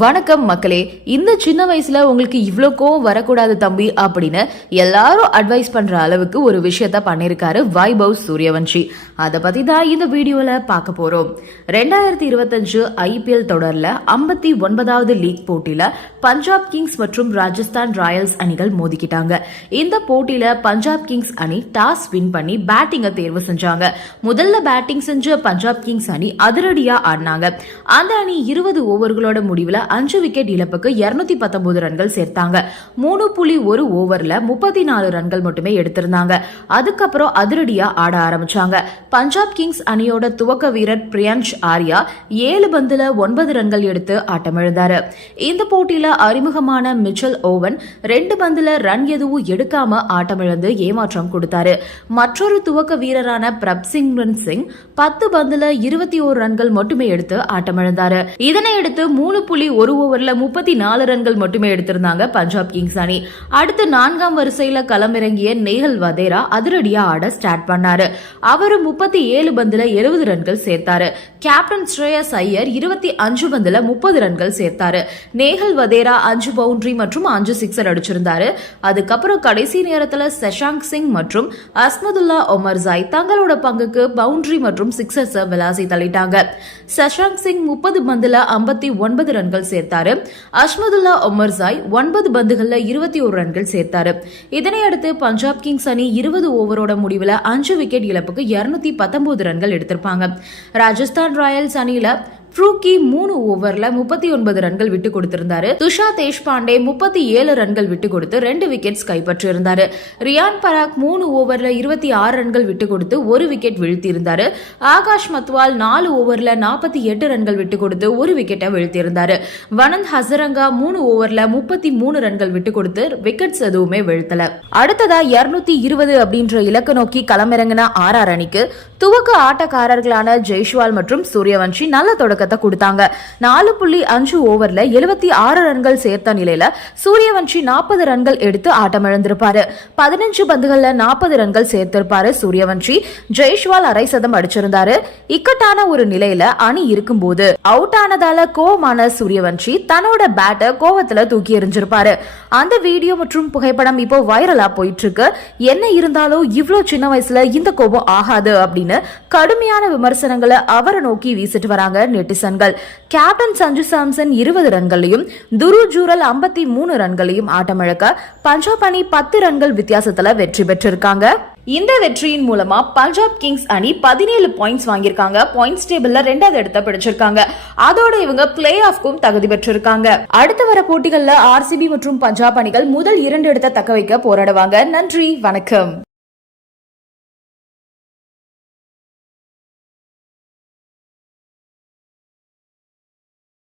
வணக்கம் மக்களே. இந்த சின்ன வயசுல உங்களுக்கு இவ்ளோ கோவம் வரக்கூடாது தம்பி அப்படின்னு எல்லாரும் அட்வைஸ் பண்ற அளவுக்கு ஒரு விஷயத்த பண்ணிருக்காரு வைபவ் சூரியவன்ஷி. அத பத்தி தான் இந்த வீடியோல பார்க்க போறோம். 2025 IPL தொடர்ல 59வது லீக் போட்டியில பஞ்சாப் கிங்ஸ் மற்றும் ராஜஸ்தான் ராயல்ஸ் அணிகள் மோதிக்கிட்டாங்க. இந்த போட்டியில பஞ்சாப் கிங்ஸ் அணி டாஸ் வின் பண்ணி பேட்டிங்க தேர்வு செஞ்சாங்க. முதல்ல பேட்டிங் செஞ்ச பஞ்சாப் கிங்ஸ் அணி அதிரடியா ஆடினாங்க. அந்த அணி 20 ஓவர்களோட முடிவில் 5 விக்கெட் இழப்புக்கு 219 ரன்கள் சேர்த்தாங்க. 3.1 ஓவர்ல 34 ரன்கள் மட்டுமே எடுத்திருந்தாங்க. அதுக்கப்புறம் அதிரடியா ஆட ஆரம்பிச்சாங்க. பஞ்சாப் கிங்ஸ் அணியோட துவக்க வீரர் பிரியன்ஷ் ஆர்யா 7 பந்துல 9 ரன்கள் எடுத்து ஆட்டமிழந்தாரு. இந்த போட்டியில அறிமுகமான மிச்சல் ஓவன் 2 பந்துல ரன் எதுவும் எடுக்காம ஆட்டமிழந்து ஏமாற்றம் கொடுத்தாரு. மற்றொரு துவக்க வீரரான பிரப்சிம்ரன் சிங் 10 பந்துல 21 ரன்கள் மட்டுமே எடுத்து ஆட்டமிழந்தாரு. இதனையடுத்து 3.1 ஓவர்ல 34 ரன்கள் மட்டுமே எடுத்திருந்தாங்க பஞ்சாப் கிங்ஸ் அணி. அடுத்து 4ஆம் வரிசையில களமிறங்கிய நேஹல் வதேரா அதிரடியா ஆட ஸ்டார்ட் பண்ணாரு. அவரு 37 பந்துல 70 ரன்கள் சேர்த்தாரு. கேப்டன் ஸ்ரேயஸ் ஐயர் 25 பந்துல 30 ரன்கள் சேர்த்தாரு. நேஹல் வதேரா 5 பவுண்டரி மற்றும் 5 சிக்ஸர் அடிச்சிருந்தாரு. அதுக்கப்புறம் கடைசி நேரத்துல சஷாங்க் சிங் மற்றும் அஸ்மதுல்லா ஒமர்சாய் தங்களோட பங்குக்கு பவுண்டரி மற்றும் சிக்ஸர்ஸ் விளாசி தள்ளிட்டாங்க. சஷாங்க் சிங் 30 பந்துல 59 ரன்கள் சேர்த்தாரு. அஸ்மதுல்லா ஒமர்சாய் 9 பந்துகள்ல 21 ரன்கள் சேர்த்தாரு. இதனையடுத்து பஞ்சாப் கிங்ஸ் அணி 20 ஓவரோட முடிவுல 5 விக்கெட் இழப்புக்கு 219 ரன்கள் எடுத்திருப்பாங்க. ராஜஸ்தான் ராயல்ஸ் அணியில ப்ரூக்கி 3 ஓவர்ல 39 ரன்கள் விட்டு கொடுத்திருந்தாரு. துஷார் தேஷ்பாண்டே 37 ரன்கள் விட்டு கொடுத்து 2 விக்கெட்ஸ் கைப்பற்றியிருந்தாரு. ரியான் பராக் 3 ஓவர்ல 26 ரன்கள் விட்டு கொடுத்து 1 விக்கெட் வீழ்த்தியிருந்தாரு. ஆகாஷ் மத்வால் 4 ஓவர்ல 48 ரன்கள் விட்டு கொடுத்து 1 விக்கெட்டை வீழ்த்தியிருந்தாரு. வனந்த் ஹசரங்கா 3 ஓவர்ல 33 ரன்கள் விட்டு கொடுத்து விக்கெட்ஸ் எதுவுமே வீழ்த்தல. அடுத்ததா 220 அப்படின்ற இலக்க நோக்கி களமிறங்கின RR அணிக்கு துவக்க ஆட்டக்காரர்களான ஜெய்ஷ்வால் மற்றும் சூரியவன்ஷி நல்ல தொடக்க கொடுத்தாங்க. 4.5 ஓவர்ல 76 ரன்கள் சேர்த்த நிலையில சூரியவன்ஷி 40 ரன்கள் எடுத்து ஆட்டமிழந்திருப்பாரு. 15 பந்துகள்ல 40 ரன்கள் சேர்த்திருப்பாரு சூரியவன்ஷி. ஜெய்ஷ்வால் அரை சதம் அடிச்சிருந்தாரு. இக்கட்டான ஒரு நிலையில அணி இருக்கும்போது அவுட் ஆனதால கோவமான சூரியவன்ஷி தன்னோட பேட்டை கோவத்துல தூக்கி எறிஞ்சிருப்பாரு. அந்த வீடியோ மற்றும் புகைப்படம் இப்போ வைரலா போயிட்டு இருக்கு. என்ன இருந்தாலும் இவ்ளோ சின்ன வயசுல இந்த கோபம் ஆகாது அப்படின்னு கடுமையான விமர்சனங்களை அவரை நோக்கி வீசிட்டு வராங்க நெட்டிசன்கள். கேப்டன் சஞ்சு சாம்சன் 20 ரன்களையும் துரு ஜூரல் 53 ரன்களையும் ஆட்டமிழக்க பஞ்சாப் அணி 10 ரன்கள் வித்தியாசத்துல வெற்றி பெற்றிருக்காங்க. இந்த வெற்றியின் மூலமா பஞ்சாப் கிங்ஸ் அணி 17 பாயிண்ட்ஸ் வாங்கியிருக்காங்க. பாயிண்ட்ஸ் டேபிள்ல 2வது இடத்தை பிடிச்சிருக்காங்க. அதோட இவங்க பிளே ஆஃப்க்கும் தகுதி பெற்றிருக்காங்க. அடுத்து வர போட்டிகள்ல RCB மற்றும் பஞ்சாப் அணிகள் முதல் 2 இடத்தை தக்க வைக்க போராடுவாங்க. நன்றி, வணக்கம்.